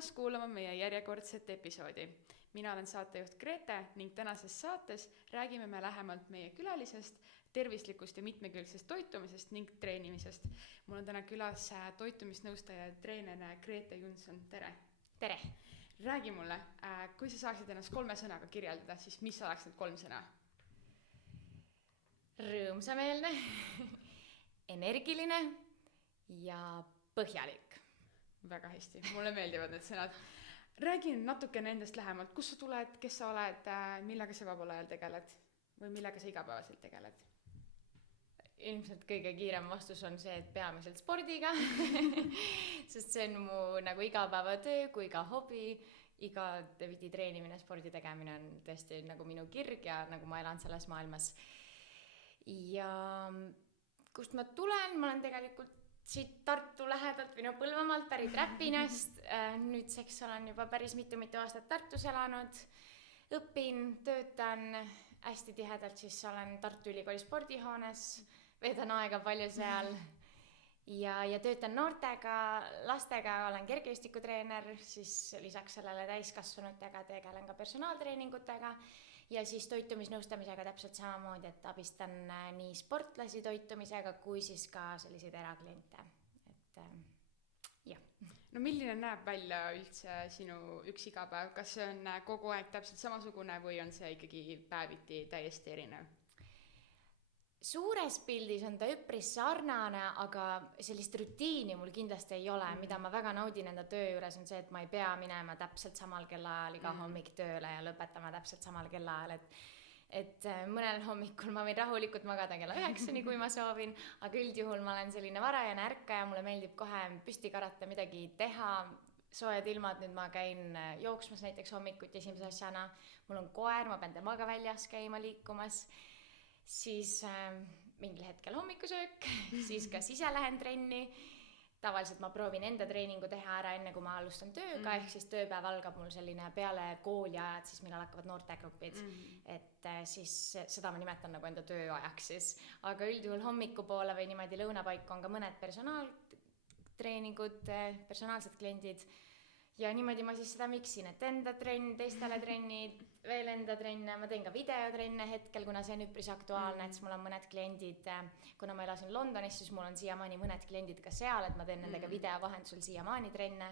tulemast kuulama meie järjekordset episoodi. Mina olen saatejuht Grete ning tänases saates räägime me lähemalt meie külalisest, tervislikust ja mitmekülgsest toitumisest ning treenimisest. Mul on täna külas toitumisnõustaja ja treener Grete Junson. Tere! Tere! Räägi mulle, kui sa saaksid ennast 3 sõnaga kirjeldada, siis mis oleks need 3 sõna? Rõõmsameelne, energiline ja põhjalik. Väga hästi, mulle meeldivad need sõnad. Räägi natuke nendest lähemalt, kus sa tuled, kes sa oled, millega sa vabal ajal tegeled või millega sa igapäevaselt tegeled? Ilmselt kõige kiirem vastus on see, et peamiselt spordiga, sest see on mu nagu igapäevatöö kui ka hobi. Iga vidi treenimine, spordi tegemine on tõesti nagu minu kirg ja nagu ma elan selles maailmas. Ja kust ma tulen, ma olen tegelikult siit Tartu lähedalt või Põlvamaalt pärit Räpinast. Nüüdseks olen juba päris mitu aastat Tartus elanud. Õpin, töötan hästi tihedalt, siis olen Tartu Ülikooli spordihoones, veedan aega palju seal ja töötan noortega, lastega, olen kergejõustikutreener, siis lisaks sellele täiskasvanutega tegelen ka personaaltreeningutega ja siis toitumisnõustamisega täpselt samamoodi, et abistan nii sportlasi toitumisega kui siis ka selliseid erakliente. No milline näeb välja üldse sinu üks igapäev? Kas see on kogu aeg täpselt samasugune või on see ikkagi päeviti täiesti erinev? Suures pildis on ta üpris sarnane, aga sellist rutiini mul kindlasti ei ole. Mida ma väga naudin enda töö juures on see, et ma ei pea minema täpselt samal kellaajal iga hommik tööle ja lõpetama täpselt samal kellaajal. Et mõnel hommikul ma võin rahulikult magada kella 9, kui ma soovin, aga üldjuhul ma olen selline varajane ärkaja, mulle meeldib kohe püsti karata, midagi teha, soojad ilmad, nüüd ma käin jooksmas näiteks hommikuti esimese asjana, mul on koer, ma pean temaga väljas käima liikumas, siis mingil hetkel hommikusöök, siis kas ise lähen trenni. Tavaliselt ma proovin enda treeningu teha ära enne, kui ma alustan tööga, ehk siis tööpäev algab mul selline peale kooli ajad, siis millal hakkavad noortegrupid. Et siis seda ma nimetan nagu enda tööajaks siis. Aga üldjuhul hommikupoole või niimoodi lõunapaiku on ka mõned personaaltreeningud, personaalsed kliendid. Ja niimoodi ma siis seda miksin, et enda trenn, teistele trennid, veel enda trenne, ma teen ka videotrenne hetkel, kuna see on üpris aktuaalne, et mul on mõned kliendid, kuna ma elasin Londonis, siis mul on siiamaani mõned kliendid ka seal, et ma teen nendega video vahendusel siiamaani trenne.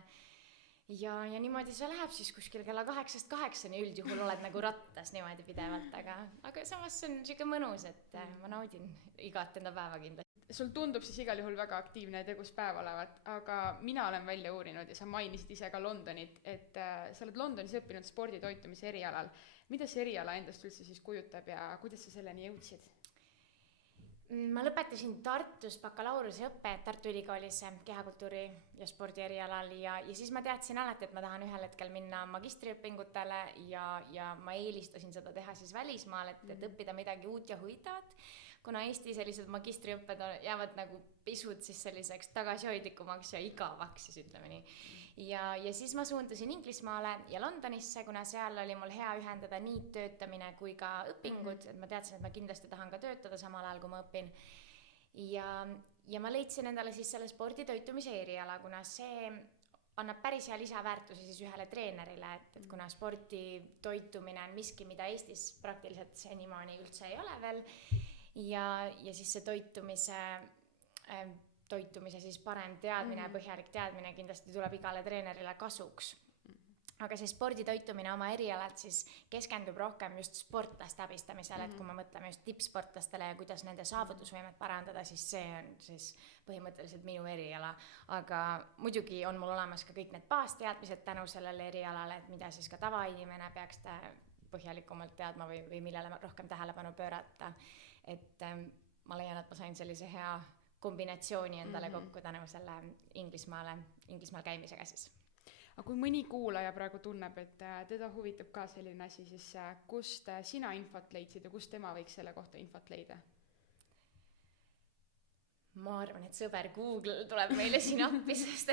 Ja niimoodi see läheb siis kuskil kella 8-8 üldjuhul oled nagu rattas niimoodi pidevalt, aga samas see on siuke mõnus, et ma naudin igat enda päeva kindlasti. Sul tundub siis igal juhul väga aktiivne ja tegus päev olevat, aga mina olen välja uurinud ja sa mainisid ise ka Londonit, et sa oled Londonis õppinud sporditoitumise erialal. Mida see eriala endast üldse siis kujutab ja kuidas sa selleni jõudsid? Ma lõpetasin Tartus bakalaureuse õppe Tartu Ülikoolis kehakultuuri ja spordi erialal ja siis ma teadsin alati, et ma tahan ühel hetkel minna magistriõpingutele ja ma eelistasin seda teha siis välismaal, et õppida midagi uut ja huvitavat, kuna Eesti sellised magistriõpped jäävad nagu pisut siis selliseks tagasihoidlikumaks ja igavaks siis ütleme nii. Ja siis ma suundusin Inglismaale ja Londonisse, kuna seal oli mul hea ühendada nii töötamine kui ka õpingud, et ma teadsin, et ma kindlasti tahan ka töötada samal ajal, kui ma õpin. Ja ma leidsin endale siis selle sporditoitumise eriala, kuna see annab päris hea lisaväärtuse siis ühele treenerile, et kuna sporditoitumine on miski, mida Eestis praktiliselt senimaani üldse ei ole veel ja siis see toitumise siis parem teadmine ja põhjalik teadmine kindlasti tuleb igale treenerile kasuks. Aga see sporditoitumine oma erialalt siis keskendub rohkem just sportlaste abistamisele, et kui me mõtleme just tippsportlastele ja kuidas nende saavutusvõimet parandada, siis see on siis põhimõtteliselt minu eriala. Aga muidugi on mul olemas ka kõik need baasteadmised tänu sellele erialale, et mida siis ka tavainimene peaks põhjalikumalt teadma või millele rohkem tähelepanu pöörata. Et ma leian, et ma sain sellise hea kombinatsiooni endale kokku tänu selle Inglismaal käimisega siis. Aga kui mõni kuulaja praegu tunneb, et teda huvitab ka selline asi, siis kust sina infot leidsid ja kust tema võiks selle kohta infot leida? Ma arvan, et sõber Google tuleb meile siin appi, sest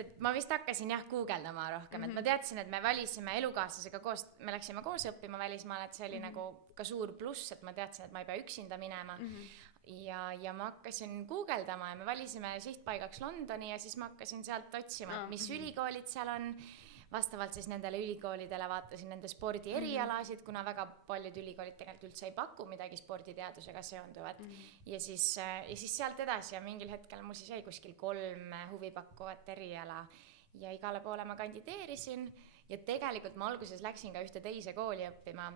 et ma vist hakkasin guugeldama rohkem, et ma teadsin, et me valisime elukaaslasega koos, me läksime koos õppima välismaal, et see oli nagu ka suur pluss, et ma teadsin, et ma ei pea üksinda minema ja ma hakkasin guugeldama ja me valisime sihtpaigaks Londoni ja siis ma hakkasin sealt otsima, mis ülikoolid seal on. Vastavalt siis nendele ülikoolidele vaatasin nende spordierialasid, kuna väga paljud ülikoolid tegelikult üldse ei paku midagi sporditeadusega seonduvat. Ja siis sealt edasi ja mingil hetkel mul siis jäi kuskil 3 huvipakkuvat eriala ja igale poole ma kandideerisin. Ja tegelikult ma alguses läksin ka ühte teise kooli õppima,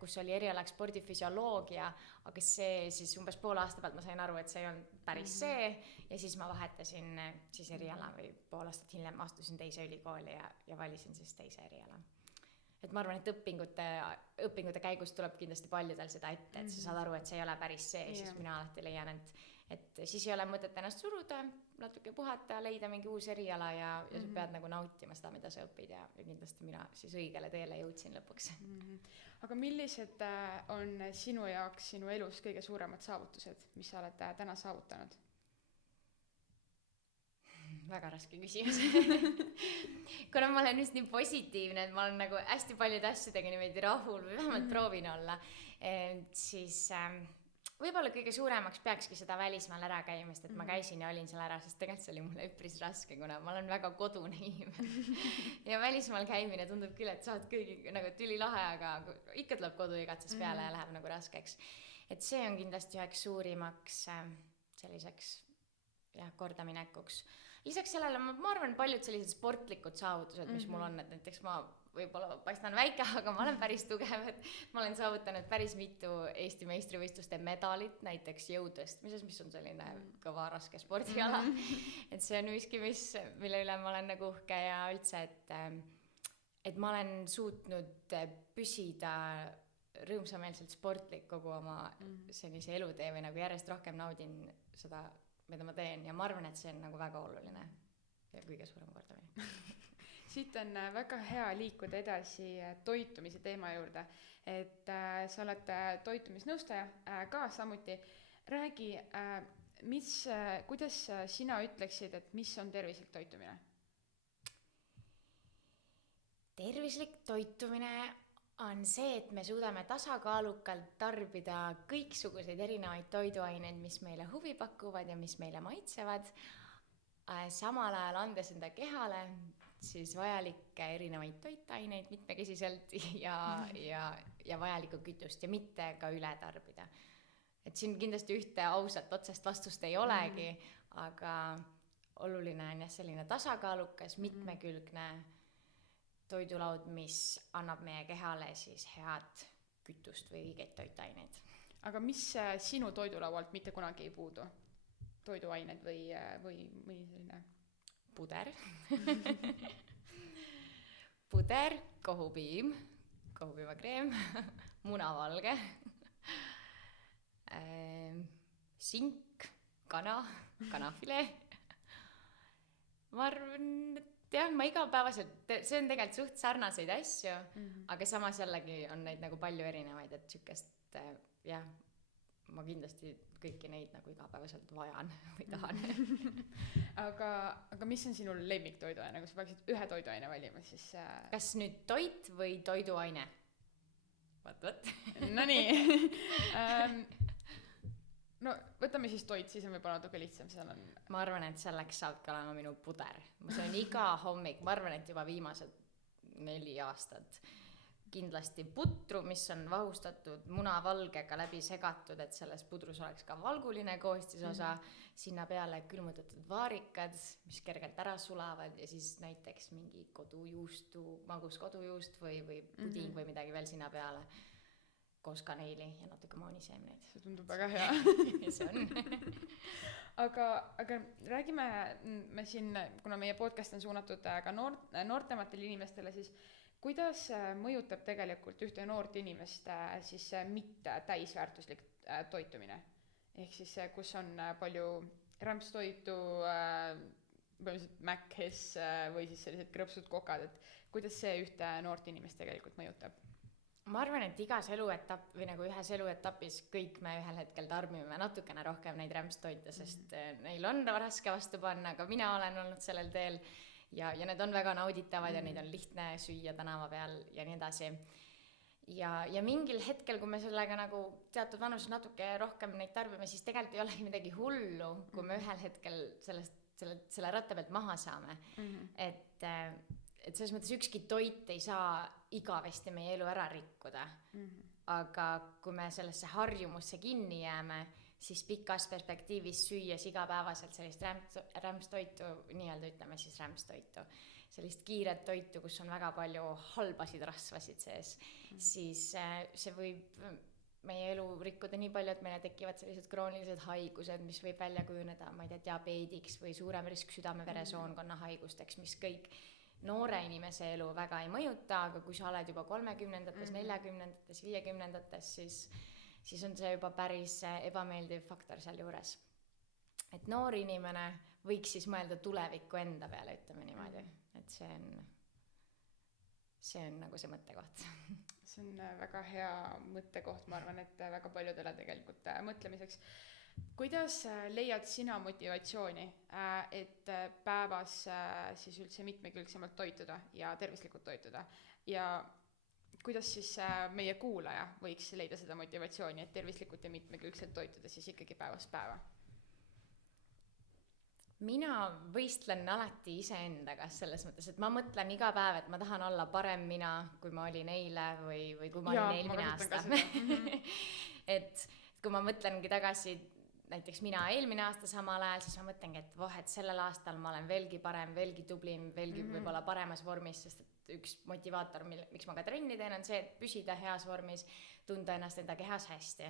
kus oli erialaks spordifüsioloogia, aga see siis umbes poole aasta pealt ma sain aru, et see ei olnud päris see ja siis ma vahetasin siis eriala või pool aastat hiljem astusin teise ülikooli ja valisin siis teise eriala. Et ma arvan, et õpingute käigus tuleb kindlasti paljudel seda ette, et sa saad aru, et see ei ole päris see, siis mina alati leian, et siis ei ole mõtet ennast suruda, natuke puhata, leida mingi uus eriala ja sa pead nagu nautima seda, mida sa õpid ja kindlasti mina siis õigele teele jõudsin lõpuks. Aga millised on sinu jaoks sinu elus kõige suuremad saavutused, mis sa oled täna saavutanud? Väga raske küsimus. Kuna ma olen just nii positiivne, et ma olen nagu hästi paljude asjadega niimoodi rahul või vähemalt proovin olla, siis võib-olla kõige suuremaks peakski seda välismaal ära käimist, et ma käisin ja olin seal ära, sest tegelikult see oli mulle üpris raske, kuna ma olen väga kodune inimene. Ja välismaal käimine tundub küll, et sa oled kõigi nagu ülilahe, aga ikka tuleb koduigatsus peale ja läheb nagu raskeks. Et see on kindlasti üheks suurimaks selliseks kordaminekuks. Lisaks sellele ma arvan paljud sellised sportlikud saavutused, mis mul on, et näiteks ma võib-olla paistan väike, aga ma olen päris tugev, et ma olen saavutanud päris mitu Eesti meistrivõistluste medalit, näiteks jõutõstmises, mis on selline kõva raske spordiala. Et see on miski, mille üle ma olen nagu uhke ja üldse, et ma olen suutnud püsida rõõmsameelselt sportlik kogu oma sellise elutee või nagu järjest rohkem naudin seda, mida ma teen ja ma arvan, et see on nagu väga oluline ja kõige suurem kordamine. Siit on väga hea liikuda edasi toitumise teema juurde, et sa oled toitumisnõustaja ka samuti. Räägi, kuidas sina ütleksid, et mis on tervislik toitumine? Tervislik toitumine on see, et me suudame tasakaalukalt tarbida kõiksuguseid erinevaid toiduaineid, mis meile huvi pakuvad ja mis meile maitsevad, samal ajal andes enda kehale siis vajalikke erinevaid toitaineid mitmekesiselt ja vajalikku kütust ja mitte ka üle tarbida. Et siin kindlasti ühte ausat otsest vastust ei olegi, aga oluline on jah selline tasakaalukas, mitmekülgne toidulaud, mis annab meie kehale siis head kütust või õigeid toitaineid. Aga mis sinu toidulaualt mitte kunagi ei puudu? Toiduained või selline? Puder. Puder, kohupiim, kohupiimakreem, munavalge, sink, kanafilee. Ma arvan, et jah, ma igapäevaselt, see on tegelikult suht sarnaseid asju, aga samas jällegi on neid nagu palju erinevaid, et sükest, jah, ma kindlasti kõiki neid nagu igapäevaselt vajan või tahan. Aga mis on sinul lemmiktoiduaine, kui sa peaksid ühe toiduaine valima, siis... Kas nüüd toit või toiduaine? Võt. No nii. No võtame siis toit, siis on võib-olla natuke lihtsam. Ma arvan, et selleks saabki olema minu puder. Ma söön iga hommik, ma arvan, et juba viimased 4 aastat. Kindlasti putru, mis on vahustatud munavalgega läbi segatud, et selles pudrus oleks ka valguline koostisosa, sinna peale külmutatud vaarikad, mis kergelt ära sulavad ja siis näiteks mingi magus kodujuust või puding või midagi veel sinna peale. Koos kaneeli ja natuke mooniseemneid. See tundub väga hea. See on. Aga räägime me siin, kuna meie podcast on suunatud ka noortematele inimestele, siis kuidas mõjutab tegelikult ühte noort inimest siis mitte täisväärtuslik toitumine? Ehk siis kus on palju rämpstoitu, Mac-hes või siis sellised krõpsud kokad, et kuidas see ühte noort inimest tegelikult mõjutab? Ma arvan, et igas eluetapp või nagu ühes eluetapis kõik me ühel hetkel tarbime natukene rohkem neid rämpstoite, sest neil on raske vastu panna, aga mina olen olnud sellel teel ja need on väga nauditavad ja neid on lihtne süüa tänava peal ja nii edasi. ja mingil hetkel, kui me sellega nagu teatud vanuses natuke rohkem neid tarbime, siis tegelikult ei olegi midagi hullu, kui me ühel hetkel selle ratta pealt maha saame. Et selles mõttes ükski toit ei saa igavesti meie elu ära rikkuda. Aga kui me sellesse harjumusse kinni jääme, siis pikas perspektiivis süües igapäevaselt sellist rämpstoitu, nii-öelda ütleme siis rämpstoitu, sellist kiiret toitu, kus on väga palju halbasid rasvasid sees, siis see võib meie elu rikkuda nii palju, et meile tekivad sellised kroonilised haigused, mis võib välja kujuneda, ma ei tea, diabeediks või suurem risk südame-veresoonkonna haigusteks, mis kõik noore inimese elu väga ei mõjuta, aga kui sa oled juba 30-ndates, 40-ndates, 50-ndates, siis on see juba päris ebameeldiv faktor seal juures. Et noor inimene võiks siis mõelda tuleviku enda peale, ütleme niimoodi, et see on nagu see mõttekoht. See on väga hea mõttekoht, ma arvan, et väga paljudele tegelikult mõtlemiseks. Kuidas leiad sina motivatsiooni, et päevas siis üldse mitmekülgsemalt toituda ja tervislikult toituda? Ja kuidas siis meie kuulaja võiks leida seda motivatsiooni, et tervislikult ja mitmekülgselt toituda siis ikkagi päevast päeva? Mina võistlen alati iseendaga selles mõttes, et ma mõtlen iga päev, et ma tahan olla parem mina, kui ma olin eile või kui ma olin eelmine aasta. Et kui ma mõtlengi tagasi, näiteks mina eelmine aasta samal ajal, siis ma mõtlengi, et sellel aastal ma olen veelgi parem, veelgi tublim, veelgi võib-olla paremas vormis, sest et üks motivaator, miks ma ka trenni teen, on see, et püsida heas vormis, tunda ennast enda kehas hästi.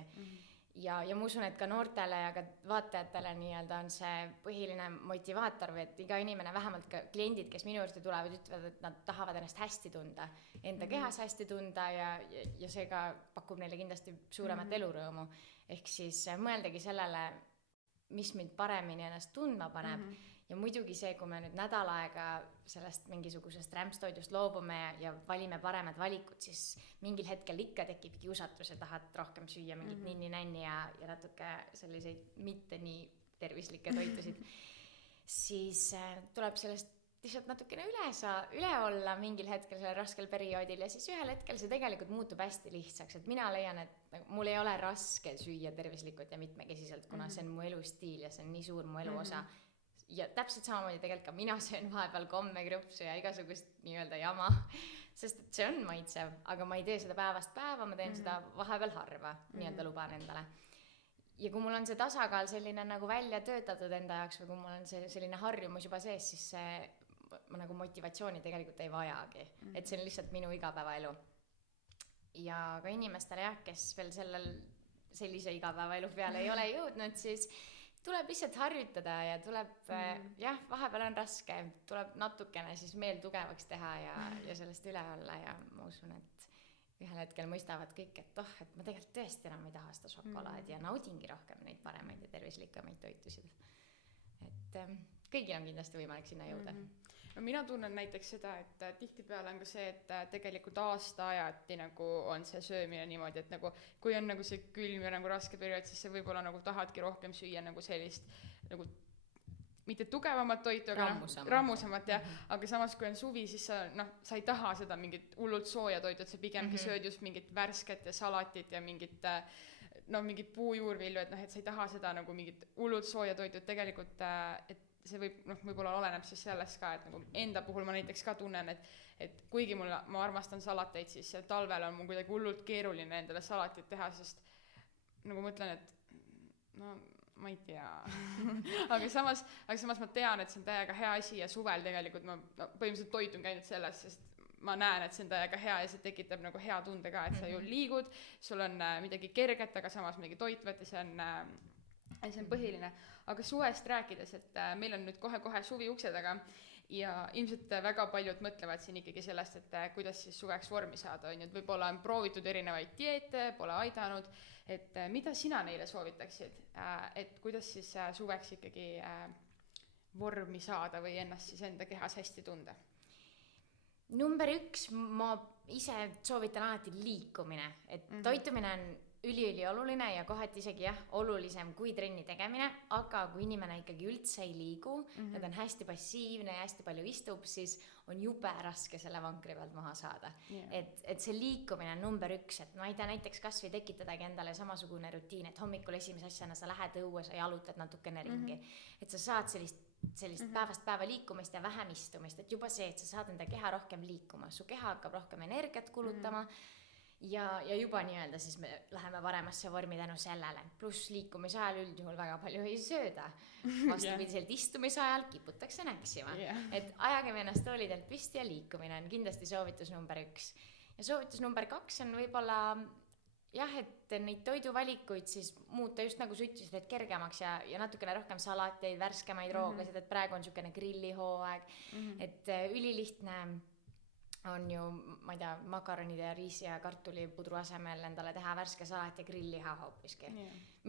Ja ma usun, et ka noortele ja ka vaatajatele nii-öelda on see põhiline motivaator, või et iga inimene, vähemalt ka kliendid, kes minu juurde tulevad, ütlevad, et nad tahavad ennast hästi tunda, enda kehas hästi tunda ja see ka pakub neile kindlasti suuremat elurõõmu. Ehk siis mõeldagi sellele, mis mind paremini ennast tundma paneb. Ja muidugi see, kui me nüüd nädal aega sellest mingisugusest rämpstoidust loobume ja valime paremad valikud, siis mingil hetkel ikka tekib kiusatus ja tahad rohkem süüa mingit ninni-nänni ja natuke selliseid mitte nii tervislikke toitusid. Siis tuleb sellest lihtsalt natukene üle olla mingil hetkel sellel raskel perioodil ja siis ühel hetkel see tegelikult muutub hästi lihtsaks, et mina leian, et mul ei ole raske süüa tervislikult ja mitmekesiselt, kuna see on mu elustiil ja see on nii suur mu elu osa. Ja täpselt samamoodi tegelikult ka mina söön vahepeal kommekrupsu ja igasugust nii-öelda jama, sest et see on maitsev, aga ma ei tee seda päevast päeva, ma teen seda vahepeal harva, nii-öelda luban endale. Ja kui mul on see tasakaal selline nagu välja töötatud enda jaoks või kui mul on selline harjumus juba sees, siis ma nagu motivatsiooni tegelikult ei vajagi, et see on lihtsalt minu igapäevaelu. Ja ka inimestele kes veel sellise igapäevaelu peale ei ole jõudnud, siis tuleb lihtsalt harjutada ja tuleb, vahepeal on raske, tuleb natukene siis meel tugevaks teha ja sellest üle olla ja ma usun, et ühel hetkel mõistavad kõik, et et ma tegelikult tõesti enam ei taha seda šokolaadi ja naudingi rohkem neid paremaid ja tervislikumaid toitusid. Et kõigil on kindlasti võimalik sinna jõuda. No mina tunnen näiteks seda, et tihtipeale on ka see, et tegelikult aastaajati nagu on see söömine niimoodi, et nagu kui on nagu see külm ja nagu raske periood, siis see võib-olla nagu tahadki rohkem süüa nagu sellist nagu mitte tugevamat toitu, aga rammusamat aga samas kui on suvi, siis sa ei taha seda mingit hullult sooja toitu, et sa pigemgi sööd just mingit värsket ja salatit ja mingit puujuurvilju, et et sa ei taha seda nagu mingit hullult sooja toitu, et tegelikult et see võib-olla oleneb siis sellest ka, et nagu enda puhul ma näiteks ka tunnen, et kuigi ma armastan salateid, siis talvel on mul kuidagi hullult keeruline endale salatit teha, sest nagu mõtlen, et ma ei tea. aga samas ma tean, et see on täiega hea asi ja suvel tegelikult ma põhimõtteliselt toitun käinud selles, sest ma näen, et see on täiega hea ja see tekitab nagu hea tunde ka, et sa ju liigud, sul on midagi kerget, aga samas midagi toitvat ja see on põhiline. Aga suvest rääkides, et meil on nüüd kohe suvi ukse taga ja ilmselt väga paljud mõtlevad siin ikkagi sellest, et kuidas siis suveks vormi saada. Et võib-olla on proovitud erinevaid dieete, pole aidanud, et mida sina neile soovitaksid, et kuidas siis suveks ikkagi vormi saada või ennast siis enda kehas hästi tunda? Number 1, ma ise soovitan alati liikumine, et toitumine on ülioluline ja kohati isegi jah, olulisem kui trenni tegemine, aga kui inimene ikkagi üldse ei liigu ja ta on hästi passiivne ja hästi palju istub, siis on jube raske selle vankri pealt maha saada. Et see liikumine on number 1, et ma ei tea, näiteks kas või tekitadagi endale samasugune rutiin, et hommikul esimese asjana sa lähed õue, sa jalutad natukene ringi, et sa saad sellist päevast päeva liikumist ja vähem istumist, et juba see, et sa saad enda keha rohkem liikuma, su keha hakkab rohkem energiat kulutama ja juba nii-öelda siis me läheme paremasse vormi tänu sellele. Pluss liikumise ajal üldjuhul väga palju ei sööda. Vastupidiselt istumise ajal kiputakse näksima. Et ajagem ennast toolidelt püsti ja liikumine on kindlasti soovitus number 1. Ja soovitus number 2 on võib-olla jah, et neid toiduvalikuid siis muuta just nagu sa ütlesid, et kergemaks ja natukene rohkem salateid, värskemaid roogasid, et praegu on niisugune grillihooaeg, et ülilihtne on ju, ma ei tea, makaronide ja riisi ja kartulipudru asemel endale teha värske salat ja grillliha hoopiski.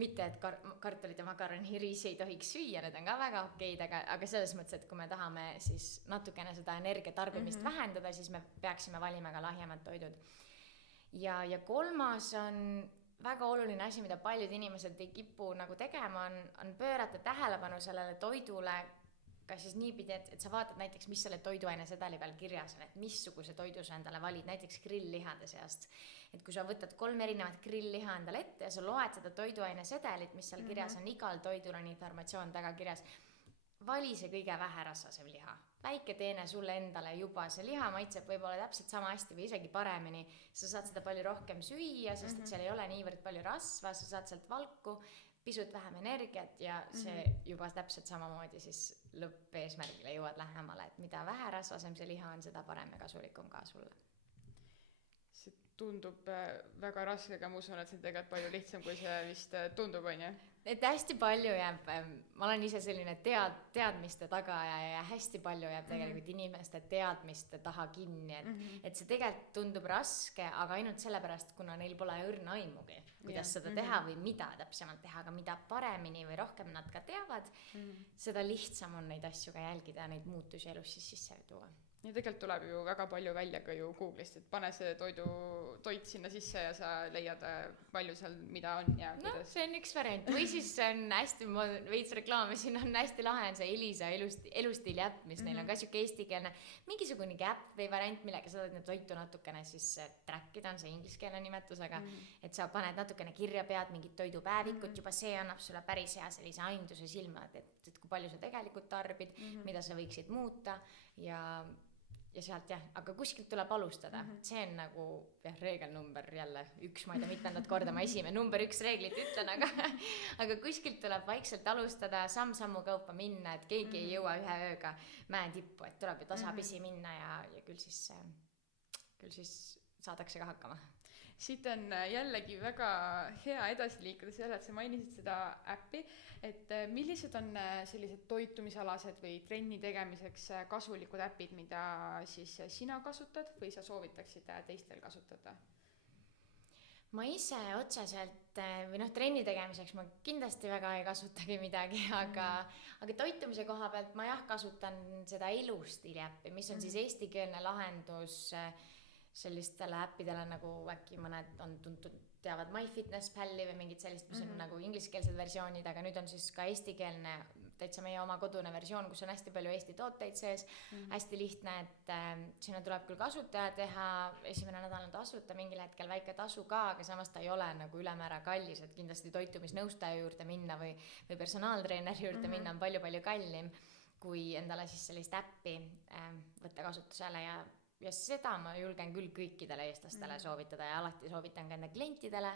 Mitte, et kartulit ja makaroni ja riisi ei tohiks süüa, need on ka väga okeid, aga selles mõttes, et kui me tahame siis natukene seda energiatarbimist vähendada, siis me peaksime valima ka lahjemad toidud. Ja 3. on väga oluline asi, mida paljud inimesed ei kipu nagu tegema, on pöörata tähelepanu sellele toidule, ka siis niipidi, et sa vaatad näiteks, mis selle toiduaine sedeli peal kirjas on, et missuguse toidu sa endale valid, näiteks grilllihade seast. Et kui sa võtad 3 erinevat grillliha endale ette ja sa loed seda toiduaine sedelit, mis seal kirjas on, igal toidul on informatsioon taga kirjas, vali see kõige väherasvasem liha. Väike teene sulle endale juba, see liha maitseb võib-olla täpselt sama hästi või isegi paremini, sa saad seda palju rohkem süüa, sest et seal ei ole niivõrd palju rasva, sa saad sealt valku, pisut vähem energiat ja see juba täpselt samamoodi siis lõppeesmärgile jõuad lähemale, et mida väherasvasem see liha on, seda parem ja kasulikum ka sulle. See tundub väga raske, aga ma usun, et see on tegelikult palju lihtsam, kui see vist tundub, on ju? Et hästi palju jääb, ma olen ise selline teadmiste taga ja hästi palju jääb tegelikult inimeste teadmiste taha kinni, et see tegelikult tundub raske, aga ainult sellepärast, kuna neil pole õrna aimugi, kuidas seda teha või mida täpsemalt teha, aga mida paremini või rohkem nad ka teavad, seda lihtsam on neid asju ka jälgida ja neid muutusi elus siis sisse tuua. Ja tegelikult tuleb ju väga palju välja ka ju Google'ist, et pane see toit sinna sisse ja sa leiad palju seal, mida on ja kuidas. No, see on üks variant. Või siis on hästi, ma veits reklaame, siin on hästi lahe on see Elisa elustiili äpp, mis neil on ka siuke eestikeelne, mingisugune äpp või variant, millega sa saad toitu natukene siis trackida, on see ingliskeelne nimetusega, et sa paned natukene kirja pead, mingid toidupäevikut, juba see annab sulle päris hea sellise aimduse silma, et kui palju sa tegelikult tarbid, mida sa võiksid muuta ja sealt jah, aga kuskilt tuleb alustada. See on nagu reegel number jälle 1, ma ei tea mitmendat korda ma number 1 reeglit ütlen, aga kuskilt tuleb vaikselt alustada, samm-sammu kaupa minna, et keegi ei jõua ühe ööga mäe tippu, et tuleb ju tasapisi minna ja küll siis saadakse ka hakkama. Siit on jällegi väga hea edasi liikuda selle, et sa mainisid seda äppi, et millised on sellised toitumisalased või trenni tegemiseks kasulikud äpid, mida siis sina kasutad või sa soovitaksid teistel kasutada? Ma ise otseselt, või trenni tegemiseks ma kindlasti väga ei kasutagi midagi, aga toitumise koha pealt ma kasutan seda elustiili äppi, mis on siis eestikeelne lahendus sellistele äppidele nagu äkki mõned on tuntud, teavad MyFitnessPalli või mingid sellist, mis on nagu ingliskeelsed versioonid, aga nüüd on siis ka eestikeelne, täitsa meie oma kodune versioon, kus on hästi palju Eesti tooteid sees, hästi lihtne, et sinna tuleb küll kasutaja teha, esimene nädal on tasuta, mingil hetkel väike tasu ka, aga samas ta ei ole nagu ülemäära kallis, et kindlasti toitumisnõustaja juurde minna või personaaltreeneri juurde minna on palju-palju kallim, kui endale siis sellist äppi võtta kasutusele ja seda ma julgen küll kõikidele eestlastele soovitada ja alati soovitan ka enda klientidele.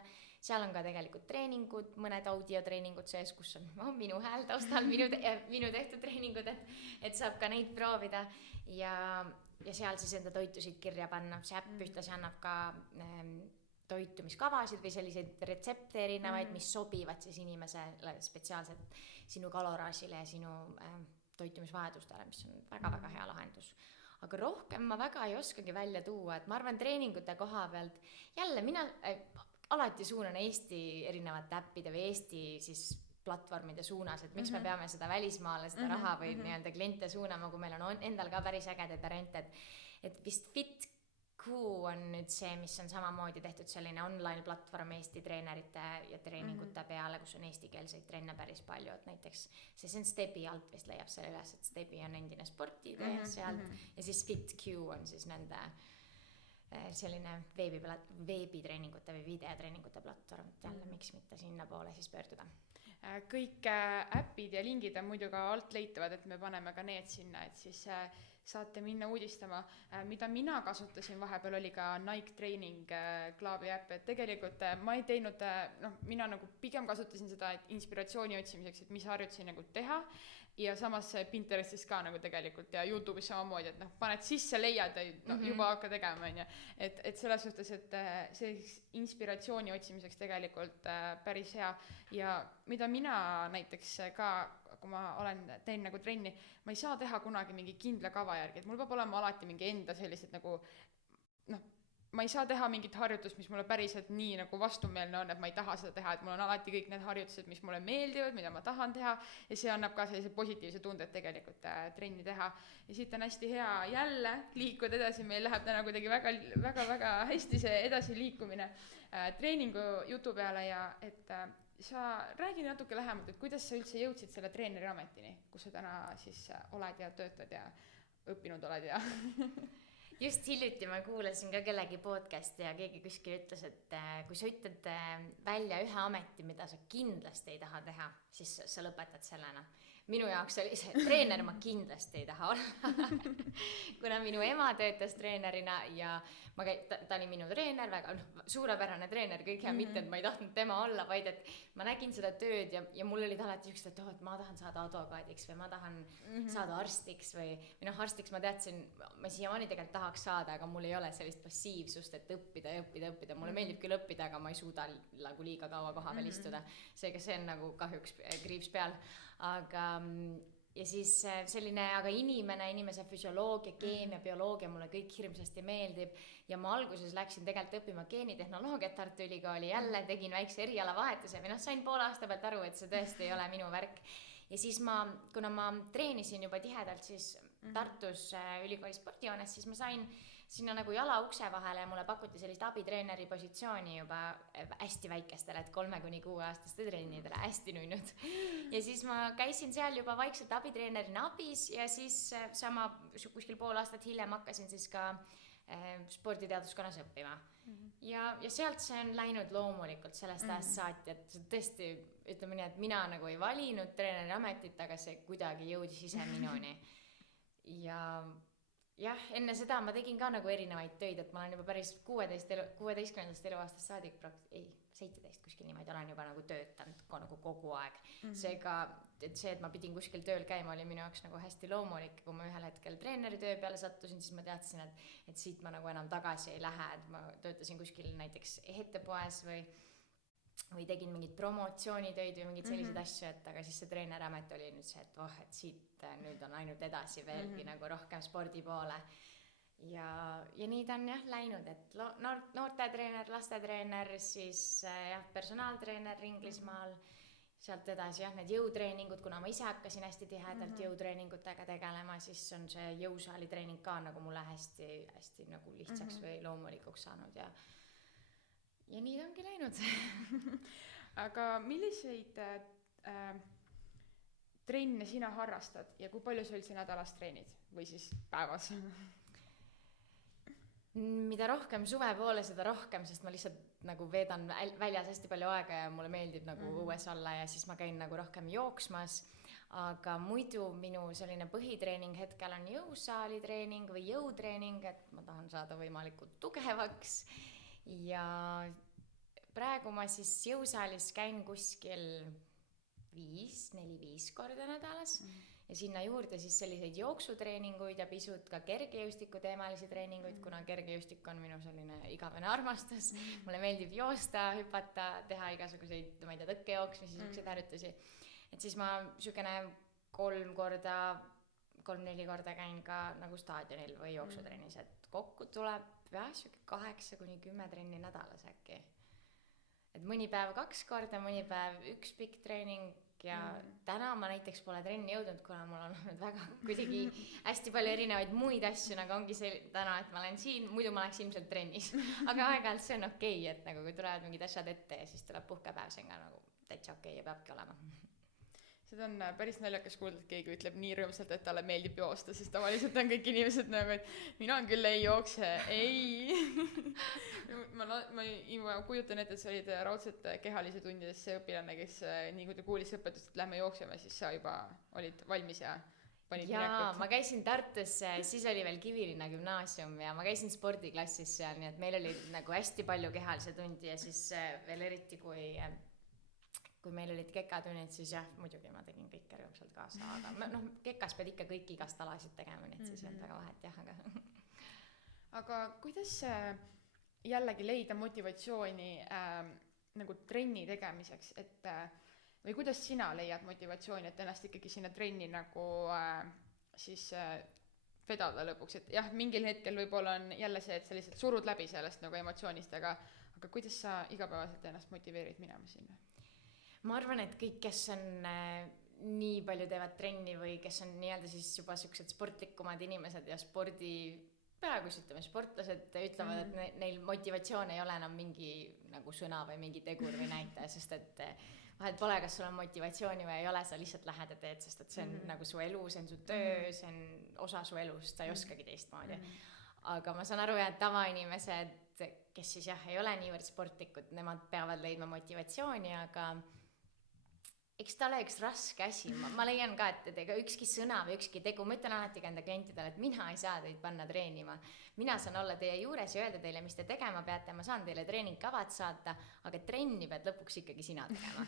Seal on ka tegelikult treeningud, mõned audiotreeningud sees, kus on minu hääl taustal, minu tehtud treeningud, et saab ka neid proovida ja seal siis enda toitusid kirja panna. See äpp ühtlasi annab ka toitumiskavasid või selliseid retsepte erinevaid, mis sobivad siis inimesele spetsiaalselt sinu kaloraažile ja sinu toitumisvajadustele, mis on väga-väga hea lahendus. Aga rohkem ma väga ei oskagi välja tuua, et ma arvan treeningute koha pealt, jälle mina alati suunan Eesti erinevate äppide või Eesti siis platvormide suunas, et miks me peame seda välismaale, seda raha või nii-öelda kliente suunama, kui meil on endal ka päris ägedad variante, et vist Q on nüüd see, mis on samamoodi tehtud selline online platvorm Eesti treenerite ja treeningute peale, kus on eestikeelseid trenne päris palju, et näiteks see on Stebi alt vist leiab selle üles, et Stebi on endine sportidee sealt ja siis FitQ on siis nende selline veebitreeningute või videotreeningute platvorm, et jälle miks mitte sinna poole siis pöörduda. Kõik äpid ja lingid on muidu ka alt leitavad, et me paneme ka need sinna, et siis saate minna uudistama. Mida mina kasutasin vahepeal oli ka Nike Training Clubi äpp, et tegelikult ma ei teinud, mina nagu pigem kasutasin seda inspiratsiooni otsimiseks, et mis harjutusi nagu teha ja samas Pinterestis ka nagu tegelikult ja YouTube'is samamoodi, et paned sisse, leiad ja juba hakka tegema, et selles suhtes, et see inspiratsiooni otsimiseks tegelikult päris hea ja mida mina näiteks ka kui ma teen nagu trenni, ma ei saa teha kunagi mingi kindla kava järgi, et mul peab olema alati mingi enda sellised nagu ma ei saa teha mingit harjutust, mis mulle päriselt nii nagu vastumeelne on, et ma ei taha seda teha, et mul on alati kõik need harjutused, mis mulle meeldivad, mida ma tahan teha ja see annab ka sellise positiivse tunde, et tegelikult trenni teha. Ja siit on hästi hea jälle liikuda edasi, meil läheb täna kuidagi väga hästi see edasi liikumine treeningu jutu peale ja et sa räägi natuke lähemalt, et kuidas sa üldse jõudsid selle treeneri ametini, kus sa täna siis oled ja töötad ja õppinud oled ja Just hiljuti ma kuulasin ka kellegi podcasti ja keegi kuskil ütles, et kui sa ütled välja ühe ameti, mida sa kindlasti ei taha teha, siis sa lõpetad sellena. Minu jaoks oli see treener, ma kindlasti ei taha olla. Kuna minu ema töötas treenerina ja ta oli minu treener, väga suurepärane treener, kõik hea mitte, et ma ei tahtnud tema olla, vaid et ma nägin seda tööd ja mul olid alati üks, et ma tahan saada advokaadiks või ma tahan saada arstiks või arstiks ma teadsin, ma siiamaani tegelikult tahaks saada, aga mul ei ole sellist passiivsust, et õppida. Mulle meeldib küll õppida, aga ma ei suuda nagu liiga kaua koha peal istuda. Seega see on nagu kahjuks kriips peal. Aga ja siis selline aga inimese füsioloogia, keemia, bioloogia mulle kõik hirmsasti meeldib ja ma alguses läksin tegelikult õppima geenitehnoloogiat Tartu Ülikooli, jälle tegin väikse erialavahetuse või sain poole aasta pealt aru, et see tõesti ei ole minu värk ja siis kuna ma treenisin juba tihedalt siis Tartus ülikooli spordihoones, siis ma sain sinna nagu jala ukse vahele ja mulle pakuti sellist abitreeneri positsiooni juba hästi väikestele, et 3–6-aastaste trennidele, hästi nunnud. Ja siis ma käisin seal juba vaikselt abitreenerina abis ja siis sama kuskil pool aastat hiljem hakkasin siis ka sporditeaduskonnas õppima. Ja sealt see on läinud loomulikult sellest ajast saati, et tõesti ütleme nii, et mina nagu ei valinud treeneri ametit, aga see kuidagi jõudis ise minuni. Ja jah, enne seda ma tegin ka nagu erinevaid töid, et ma olen juba päris 16. eluaastast saadik, 17 kuskil niimoodi olen juba nagu töötanud nagu kogu aeg. Seega, et ma pidin kuskil tööl käima, oli minu jaoks nagu hästi loomulik. Kui ma ühel hetkel treeneri töö peale sattusin, siis ma teadsin, et siit ma nagu enam tagasi ei lähe. Et ma töötasin kuskil näiteks ehetepoes või tegin mingid promotsioonitöid või mingid sellised asju, et aga siis see treeneramet oli nüüd see, et siit nüüd on ainult edasi veelgi nagu rohkem spordi poole. Ja nii ta on jah läinud, et noortetreener, lastetreener, siis personaaltreener Inglismaal, sealt edasi jah, need jõutreeningud, kuna ma ise hakkasin hästi tihedalt jõutreeningutega tegelema, siis on see jõusaali treening ka nagu mulle hästi nagu lihtsaks või loomulikuks saanud ja nii ta ongi läinud. Aga milliseid trenne sina harrastad ja kui palju sa üldse nädalas treenid või siis päevas? Mida rohkem suve poole, seda rohkem, sest ma lihtsalt nagu veedan väljas hästi palju aega ja mulle meeldib nagu õues olla ja siis ma käin nagu rohkem jooksmas. Aga muidu minu selline põhitreening hetkel on jõusaali treening või jõutreening, et ma tahan saada võimalikult tugevaks. Ja praegu ma siis jõusaalis käin kuskil 4-5 korda nädalas ja sinna juurde siis selliseid jooksutreeninguid ja pisut ka kergejõustiku teemalisi treeninguid, kuna kergejõustik on minu selline igavene armastus. Mulle meeldib joosta, hüpata, teha igasuguseid, ma ei tea, tõkkejooksmisi, selliseid harjutusi. Et siis ma sükene 3-4 korda käin ka nagu staadionil või jooksutrennis, et kokku tuleb 8-10 trenni nädalas äkki. et mõni päev 2 korda, mõni päev 1 pikk treening ja täna ma näiteks pole trenni jõudnud, kuna mul on olnud väga kuidagi hästi palju erinevaid muid asju, nagu ongi see täna, et ma olen siin, muidu ma oleks ilmselt trennis. Aga aeg-ajalt see on okei, et nagu kui tulevad mingid asjad ette ja siis tuleb puhkepäev, see on ka nagu täitsa okei ja peabki olema. Seda on päris naljakas kuulda, et keegi ütleb nii rõõmsalt, et talle meeldib joosta, sest tavaliselt on kõik inimesed nagu, et mina küll ei jookse, ei. ma kujutan ette, et sa olid raudselt kehalise tundides see õpilane, kes nii kui ta kuulis õpetust, et lähme jooksema, siis sa juba olid valmis ja panid minekut. Ma käisin Tartus, siis oli veel Kivilinna gümnaasium ja ma käisin spordiklassis seal, nii et meil oli nagu hästi palju kehalise tundi ja siis veel eriti kui meil olid kekatunnid, siis jah, muidugi ma tegin kõike rõõmsalt kaasa, aga kekas pead ikka kõik igast alasid tegema, nii et siis on väga vahet jah, aga kuidas jällegi leida motivatsiooni nagu trenni tegemiseks, et või kuidas sina leiad motivatsiooni, et ennast ikkagi sinna trenni nagu siis vedada lõpuks, et jah, mingil hetkel võib-olla on jälle see, et sa lihtsalt surud läbi sellest nagu emotsioonist, aga kuidas sa igapäevaselt ennast motiveerid minema sinna? Ma arvan, et kõik, kes on nii palju teevad trenni või kes on nii-öelda siis juba siuksed sportlikumad inimesed ja peaaegu ütleme, sportlased ütlevad, et neil motivatsioon ei ole enam mingi nagu sõna või mingi tegur või näitaja, sest et vahel pole, kas sul on motivatsiooni või ei ole, sa lihtsalt lähed ja teed, sest et see on nagu su elu, see on su töö, see on osa su elust, sa ei oskagi teistmoodi. Aga ma saan aru, et tavainimesed, kes siis jah, ei ole niivõrd sportlikud, nemad peavad leidma motivatsiooni, aga eks ta ole üks raske asi. Ma leian ka, et ega ükski sõna või ükski tegu, ma ütlen alati ka enda klientidele, et mina ei saa teid panna treenima. Mina saan olla teie juures ja öelda teile, mis te tegema peate, ma saan teile treeningkavad saata, aga trenni pead lõpuks ikkagi sina tegema.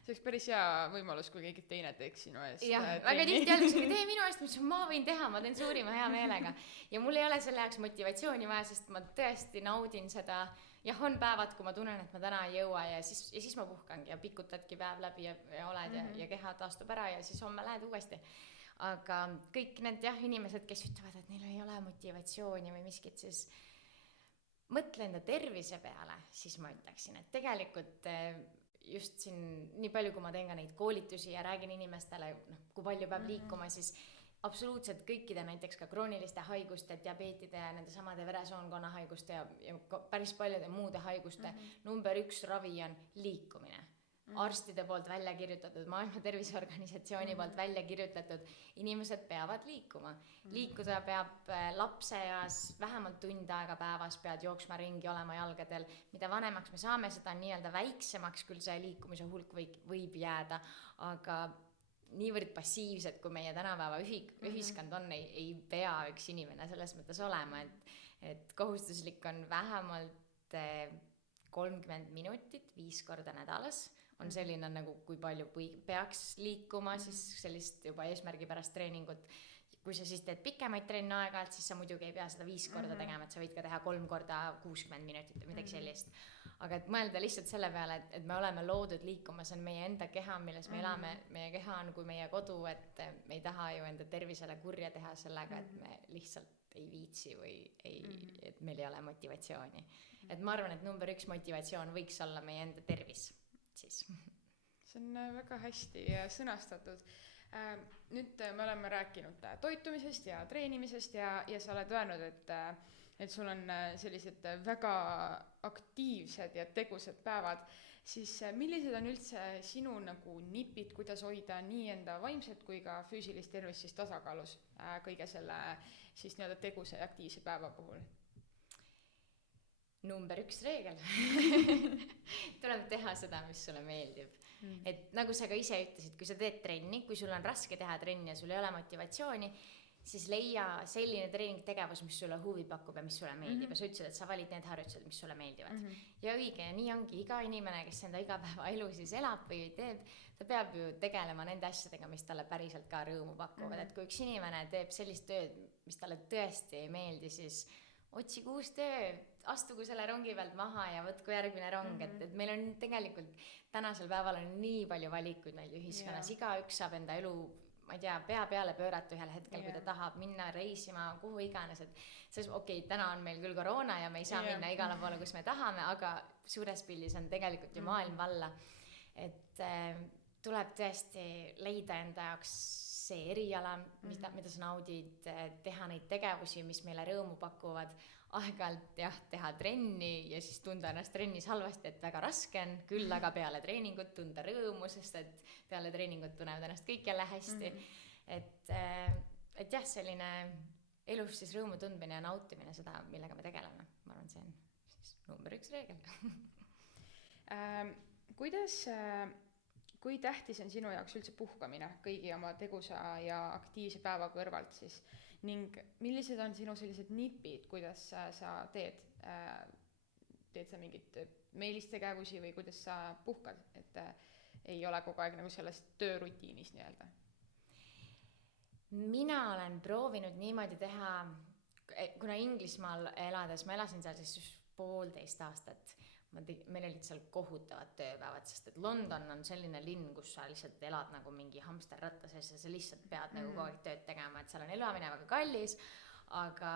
See oleks päris hea võimalus, kui keegi teine teeks sinu eest. Jah, väga tihti öeldakse, tee minu eest, mis ma võin teha, ma teen suurima hea meelega. Ja mul ei ole selle jaoks motivatsiooni vaja, sest ma tõesti naudin seda. Jah, on päevad, kui ma tunnen, et ma täna ei jõua ja siis ma puhkangi ja pikutadki päev läbi ja oled ja keha taastub ära ja siis homme lähed uuesti. Aga kõik need inimesed, kes ütlevad, et neil ei ole motivatsiooni või miskit, siis mõtle enda tervise peale, siis ma ütleksin, et tegelikult just siin nii palju, kui ma teen ka neid koolitusi ja räägin inimestele, kui palju peab liikuma, siis absoluutselt kõikide näiteks ka krooniliste haiguste, diabeetide ja nende samade veresoonkonna haiguste ja päris paljude muude haiguste number 1 ravi on liikumine. Arstide poolt välja kirjutatud, Maailma Terviseorganisatsiooni poolt välja kirjutatud, inimesed peavad liikuma. Liikuda peab lapseeas vähemalt tund aega päevas, pead jooksma ringi, olema jalgadel. Mida vanemaks me saame, seda nii-öelda väiksemaks, küll see liikumise hulk võib jääda, aga niivõrd passiivsed, kui meie tänapäeva ühiskond on, ei pea üks inimene selles mõttes olema, et kohustuslik on vähemalt 30 minutit 5 korda nädalas. On selline nagu, kui palju peaks liikuma, siis sellist juba eesmärgipärast treeningut. Kui sa siis teed pikemaid trenne aeg-ajalt, siis sa muidugi ei pea seda 5 korda tegema, et sa võid ka teha 3 korda 60 minutit või midagi sellist. Aga et mõelda lihtsalt selle peale, et me oleme loodud liikuma, see on meie enda keha, milles me elame, meie keha on kui meie kodu, et me ei taha ju enda tervisele kurja teha sellega, et me lihtsalt ei viitsi või et meil ei ole motivatsiooni. Et ma arvan, et number 1 motivatsioon võiks olla meie enda tervis siis. See on väga hästi sõnastatud. Nüüd me oleme rääkinud toitumisest ja treenimisest ja sa oled öelnud, et sul on sellised väga aktiivsed ja tegusad päevad, siis millised on üldse sinu nagu nipid, kuidas hoida nii enda vaimset kui ka füüsilist tervist siis tasakaalus kõige selle siis nii-öelda tegusa ja aktiivse päeva puhul? Number 1 reegel. Tuleb teha seda, mis sulle meeldib. Et nagu sa ka ise ütlesid, kui sa teed trenni, kui sul on raske teha trenni ja sul ei ole motivatsiooni, siis leia selline treeningtegevus, mis sulle huvi pakub ja mis sulle meeldib. Ja sa ütlesid, et sa valid need harjutused, mis sulle meeldivad. Ja õige, ja nii ongi iga inimene, kes enda igapäeva elu siis elab või teeb, ta peab ju tegelema nende asjadega, mis talle päriselt ka rõõmu pakuvad. Et kui üks inimene teeb sellist tööd, mis talle tõesti ei meeldi, siis otsigu uus töö, astugu selle rongi pealt maha ja võtku järgmine rong, et meil on tegelikult tänasel päeval on nii palju valikuid meil ühiskonnas, igaüks saab enda elu ma ei tea, pea peale pöörata ühel hetkel, kui ta tahab minna reisima, kuhu iganes, et see okei, täna on meil küll koroona ja me ei saa minna igale poole, kus me tahame, aga suures pildis on tegelikult ju maailm valla, et tuleb tõesti leida enda jaoks see eriala, mida sa naudid, teha neid tegevusi, mis meile rõõmu pakuvad, aeg-ajalt jah, teha trenni ja siis tunda ennast trennis halvasti, et väga raske on, küll aga peale treeningut tunda rõõmu, sest et peale treeningut tunnevad ennast kõik jälle hästi. Et jah, selline elus siis rõõmu tundmine ja nautimine seda, millega me tegeleme. Ma arvan, see on siis number 1 reegel. Kui tähtis on sinu jaoks üldse puhkamine kõigi oma tegusa ja aktiivse päeva kõrvalt siis? Ning millised on sinu sellised nipid, kuidas sa teed sa mingit meelistegevusi või kuidas sa puhkad, et ei ole kogu aeg nagu selles töörutiinis nii-öelda? Mina olen proovinud niimoodi teha, kuna Inglismaal elades, ma elasin seal siis 1,5 aastat, meil olid seal kohutavad tööpäevad, sest et London on selline linn, kus sa lihtsalt elad nagu mingi hamsterrattas ja sa lihtsalt pead nagu kogu aeg tööd tegema, et seal on elamine väga kallis, aga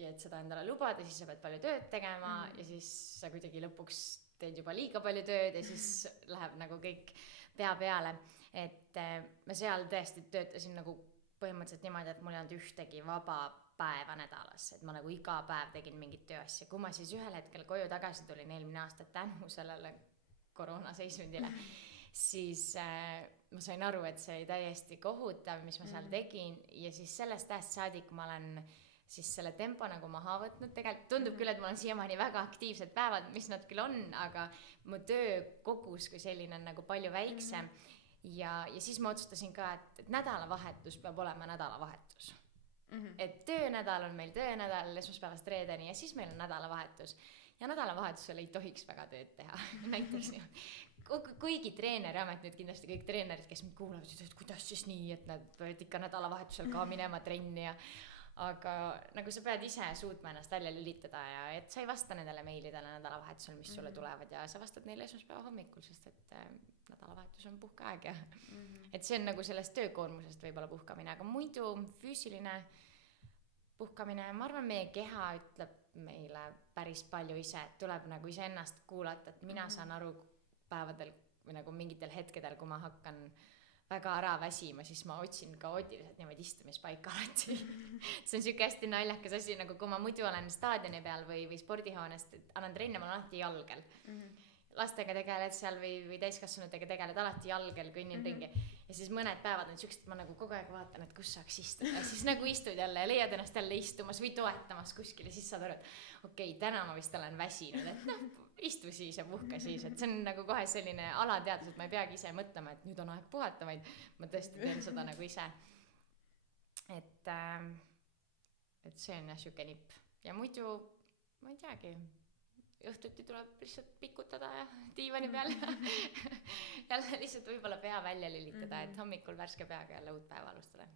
ja et seda endale lubada, siis sa pead palju tööd tegema ja siis sa kuidagi lõpuks teed juba liiga palju tööd ja siis läheb nagu kõik pea peale, et ma seal tõesti töötasin nagu põhimõtteliselt niimoodi, et mul ei olnud ühtegi vaba päeva nädalas, et ma nagu iga päev tegin mingit tööasja. Kui ma siis ühel hetkel koju tagasi tulin eelmine aasta tänu sellele koroonaseisundile, siis ma sain aru, et see oli täiesti kohutav, mis ma seal tegin ja siis sellest ajast saadik ma olen siis selle tempo nagu maha võtnud. Tegelikult tundub küll, et mul on siiamaani väga aktiivsed päevad, mis nad küll on, aga mu töö kogus kui selline on nagu palju väiksem ja siis ma otsustasin ka, et nädalavahetus peab olema nädalavahetus. Et töönädal on meil töönädal esmaspäevast reedeni ja siis meil on nädalavahetus ja nädalavahetusel ei tohiks väga tööd teha. Näiteks kuigi treeneriamet, nüüd kindlasti kõik treenerid, kes mind kuulavad, et kuidas siis nii, et nad peavad ikka nädalavahetusel ka minema trenni aga nagu sa pead ise suutma ennast välja lülitada ja et sa ei vasta nendele meilidele nädalavahetusel, mis sulle tulevad ja sa vastad neile esmaspäeva hommikul, sest et nädalavahetus on puhkeaeg ja et see on nagu sellest töökoormusest võib-olla puhkamine, aga muidu füüsiline puhkamine, ma arvan, meie keha ütleb meile päris palju ise, et tuleb nagu ise ennast kuulata, et mina saan aru päevadel või nagu mingitel hetkedel, kui ma hakkan väga ära väsima, siis ma otsin kaootiliselt niimoodi istumispaika alati. See on siuke hästi naljakas asi, nagu kui ma muidu olen staadioni peal või spordihoonest, et annan trenne, ma olen alati jalgel. Lastega tegeled seal või täiskasvanutega tegeled alati jalgel, kõnnin ringi. Ja siis mõned päevad on siuksed, et ma nagu kogu aeg vaatan, et kus saaks istuda. Ja siis nagu istud jälle ja leiad ennast jälle istumas või toetamas kuskil ja siis saad aru, et okei, täna ma vist olen väsinud, et istu siis ja puhka siis, et see on nagu kohe selline alateadus, et ma ei peagi ise mõtlema, et nüüd on aeg puhata, vaid ma tõesti teen seda nagu ise. Et see on jah siuke nipp. Ja muidu, ma ei teagi, õhtuti tuleb lihtsalt pikutada ja diivani peal jälle lihtsalt võib-olla pea välja lülitada, et hommikul värske peaga jälle uut päeva alustada.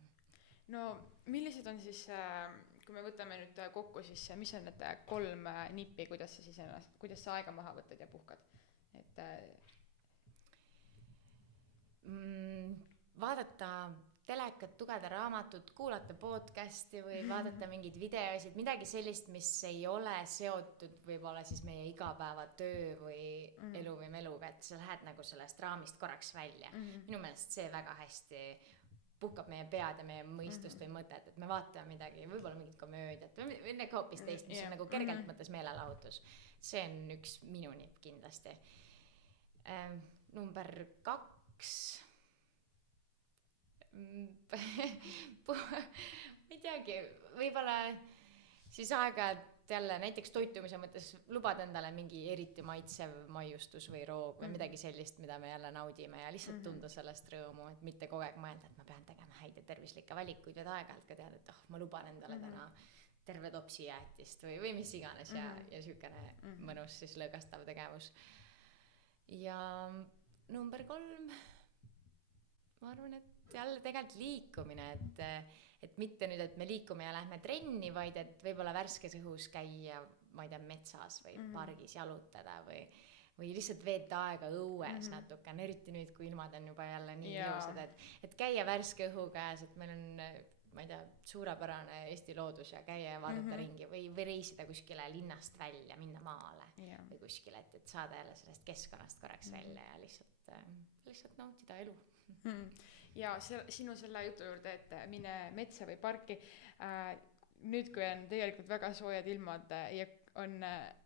No millised on siis, kui me võtame nüüd kokku, siis mis on need 3 nippi, kuidas sa aega maha võtad ja puhkad? Et vaadata telekat, lugeda raamatut, kuulata podcasti või vaadata mingeid videosid, midagi sellist, mis ei ole seotud võib-olla siis meie igapäevatöö või elu või meluga, et sa lähed nagu sellest raamist korraks välja. Minu meelest see väga hästi puhkab meie pead ja meie mõistust või mõtet, et me vaatame midagi, võib-olla mingit komöödiat või midagi hoopis teist, mis on nagu kergelt mõttes meelelahutus. See on üks minu nipp kindlasti. Number 2 ma ei teagi, võib-olla siis aeg-ajalt jälle näiteks toitumise mõttes lubad endale mingi eriti maitsev maiustus või roog või midagi sellist, mida me jälle naudime ja lihtsalt tunda sellest rõõmu, et mitte kogu aeg mõelda, et ma pean tegema häid ja tervislikke valikuid, vaid aeg-ajalt ka teada, et ma luban endale täna terve topsi jäätist või mis iganes ja siukene mõnus siis lõõgastav tegevus. Ja number 3 ma arvan, et jälle tegelikult liikumine, et mitte nüüd, et me liikume ja lähme trenni, vaid et võib-olla värskes õhus käia, ma ei tea, metsas või pargis jalutada või lihtsalt veeta aega õues natukene, eriti nüüd, kui ilmad on juba jälle nii ilusad, et käia värske õhu käes, et meil on, ma ei tea, suurepärane Eesti loodus ja käia ja vaadata ringi või reisida kuskile linnast välja, minna maale või kuskile, et saada jälle sellest keskkonnast korraks välja ja lihtsalt nautida elu. Ja sinu selle jutu juurde, et mine metsa või parki, nüüd kui on tegelikult väga soojad ilmad ja on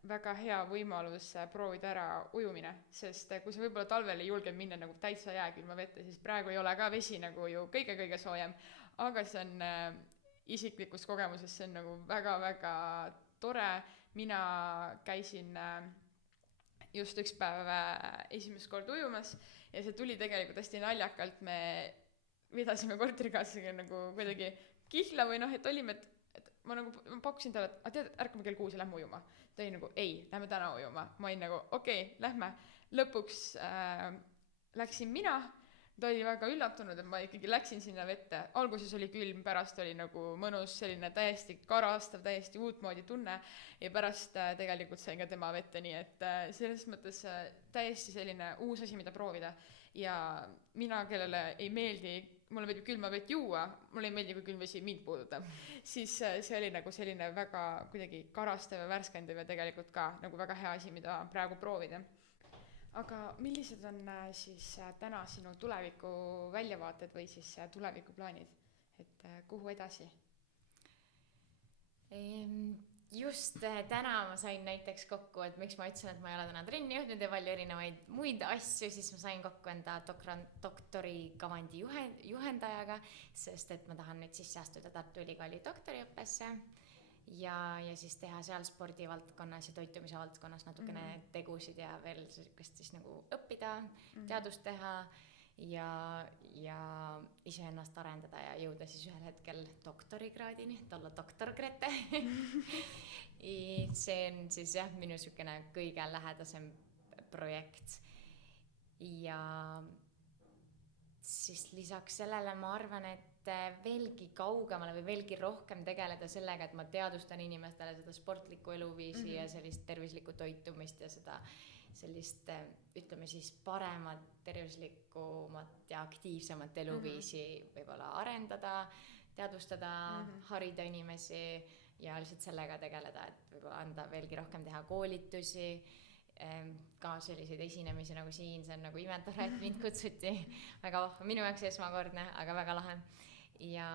väga hea võimalus proovida ära ujumine, sest kui sa võib-olla talvel ei julge minna nagu täitsa jääkülma vette, siis praegu ei ole ka vesi nagu ju kõige-kõige soojem, aga see on isiklikus kogemuses, see on nagu väga-väga tore. Mina käisin just üks päev esimest kord ujumas ja see tuli tegelikult hästi naljakalt, me vedasime korterikaaslasega nagu kuidagi kihla või et olime, et ma pakkusin talle, et tead, ärkame kell 6 ja lähme ujuma. Ta oli nagu, ei, lähme täna ujuma. Ma olin nagu, okei, lähme. Lõpuks läksin mina, ta oli väga üllatunud, et ma ikkagi läksin sinna vette. Alguses oli külm, pärast oli nagu mõnus, selline täiesti karastav, täiesti uutmoodi tunne ja pärast tegelikult sain ka tema vette, nii et selles mõttes täiesti selline uus asi, mida proovida. Ja mina, kellele ei meeldi, mulle meeldib külma vett juua, mulle ei meeldi, kui külm vesi mind puudutab, siis see oli nagu selline väga kuidagi karastav ja värskendav ja tegelikult ka nagu väga hea asi, mida praegu proovida. Aga millised on siis täna sinu tuleviku väljavaated või siis tulevikuplaanid, et kuhu edasi? Just täna ma sain näiteks kokku, et miks ma ütlesin, et ma ei ole täna trenni juhtinud ja palju erinevaid muid asju, siis ma sain kokku enda doktorikavandi juhendajaga, sest et ma tahan nüüd sisse astuda Tartu Ülikooli doktoriõppesse ja siis teha seal spordivaldkonnas ja toitumise valdkonnas natukene tegusid ja veel sellist siis nagu õppida, teadust teha ja iseennast arendada ja jõuda siis ühel hetkel doktorikraadini, et olla doktor Grete. See on siis jah, minu sükene kõige lähedasem projekt ja siis lisaks sellele ma arvan, et veelgi kaugemale või veelgi rohkem tegeleda sellega, et ma teadustan inimestele seda sportlikku eluviisi ja sellist tervislikku toitumist ja seda sellist, ütleme siis paremat, tervislikumat ja aktiivsemat eluviisi võib-olla arendada, teadvustada, harida inimesi ja lihtsalt sellega tegeleda, et võib-olla anda veelgi rohkem teha koolitusi, ka selliseid esinemisi nagu siin, see on nagu imetore, et mind kutsuti väga minu jaoks esmakordne, aga väga lahe ja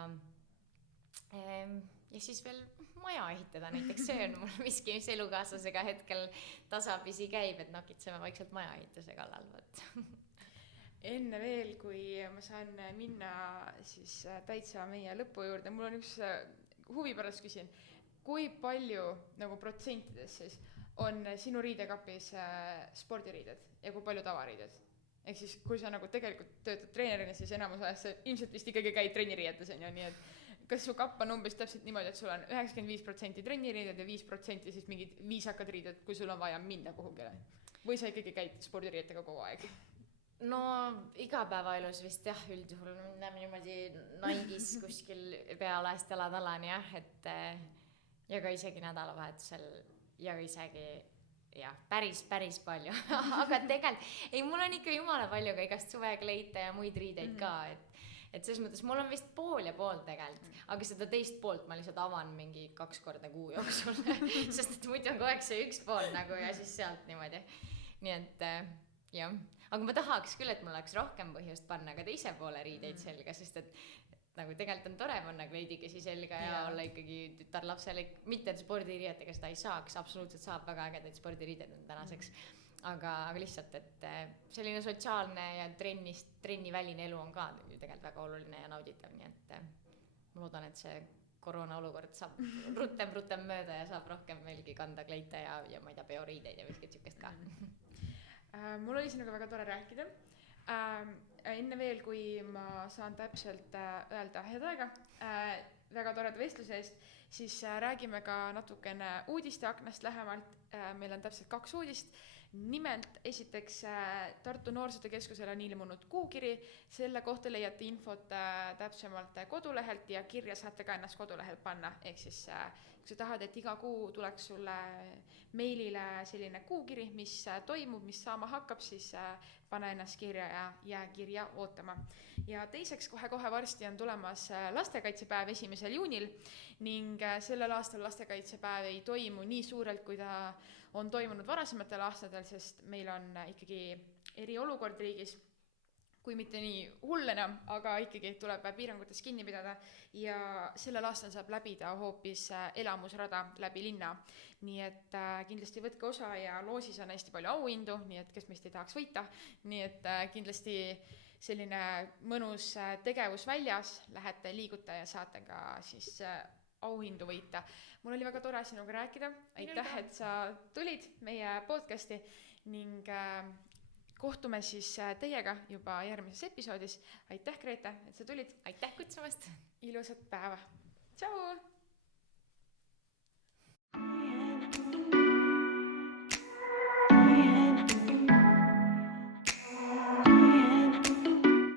siis veel maja ehitada, näiteks see on mul miski, mis elukaaslasega hetkel tasapisi käib, et nokitseme vaikselt maja ehituse kallal. Enne veel, kui ma saan minna siis täitsa meie lõpu juurde, mul on üks huvi pärast küsin, kui palju nagu protsentides siis on sinu riidekapis spordiriided ja kui palju tavariided? Ehk siis, kui sa nagu tegelikult töötad treenerina, siis enamus ajast sa ilmselt vist ikkagi käid trenniriietes, on ju, nii et kas su kapp on umbes täpselt niimoodi, et sul on 95% trenniriided ja 5% siis mingid viisakad riided, kui sul on vaja minna kuhugile? Või sa ikkagi käid spordiriietega kogu aeg? No igapäevaelus vist jah, üldjuhul näeme niimoodi Nike'is kuskil pealaest jalatallani jah, et ja ka isegi nädalavahetusel ja isegi jah, päris palju aga tegelikult ei, mul on ikka jumala palju ka igast suvekleite ja muid riideid ka, et selles mõttes mul on vist pool ja pool tegelikult, aga seda teist poolt ma lihtsalt avan mingi 2 korda kuu jooksul sest et muidu on kogu aeg see üks pool nagu ja siis sealt niimoodi, nii et jah, aga ma tahaks küll, et mul oleks rohkem põhjust panna ka teise poole riideid selga, sest et nagu tegelikult on tore panna kleidikesi selga ja olla ikkagi tütarlapsele, mitte et spordiriietega seda ei saaks, absoluutselt saab, väga ägedaid spordiriided on tänaseks, aga lihtsalt, et selline sotsiaalne ja trenniväline elu on ka tegelikult väga oluline ja nauditav, nii et ma loodan, et see koroona olukord saab rutem mööda ja saab rohkem veelgi kanda kleite ja ma ei tea, peoriideid ja miskit sükest ka. Mul oli sinuga väga tore rääkida. Enne veel, kui ma saan täpselt öelda head aega väga toreda vestluse eest, siis räägime ka natukene uudiste aknast lähemalt. Meil on täpselt 2 uudist. nimelt esiteks Tartu Noorsootöökeskusele on ilmunud kuukiri, selle kohta leiate infot täpsemalt kodulehelt ja kirja saate ka ennast kodulehelt panna, ehk siis kui sa tahad, et iga kuu tuleks sulle meilile selline kuukiri, mis toimub, mis saama hakkab, siis pane ennast kirja ja jää kirja ootama. Ja teiseks kohe varsti on tulemas lastekaitsepäev 1. juunil ning sellel aastal lastekaitsepäev ei toimu nii suurelt, kui ta on toimunud varasematel aastatel, sest meil on ikkagi eriolukord riigis, kui mitte nii hull enam, aga ikkagi tuleb piirangutest kinni pidada ja sellel aastal saab läbida hoopis elamusrada läbi linna. Nii et kindlasti võtke osa ja loosis on hästi palju auhindu, nii et kes meist ei tahaks võita, nii et kindlasti selline mõnus tegevus väljas, lähete liiguta ja saate ka siis auhindu võita. Mul oli väga tore sinuga rääkida, aitäh, et sa tulid meie podcasti ning kohtume siis teiega juba järgmises episoodis. Aitäh, Grete, et sa tulid. Aitäh kutsumast. Ilusat päeva. Tšau!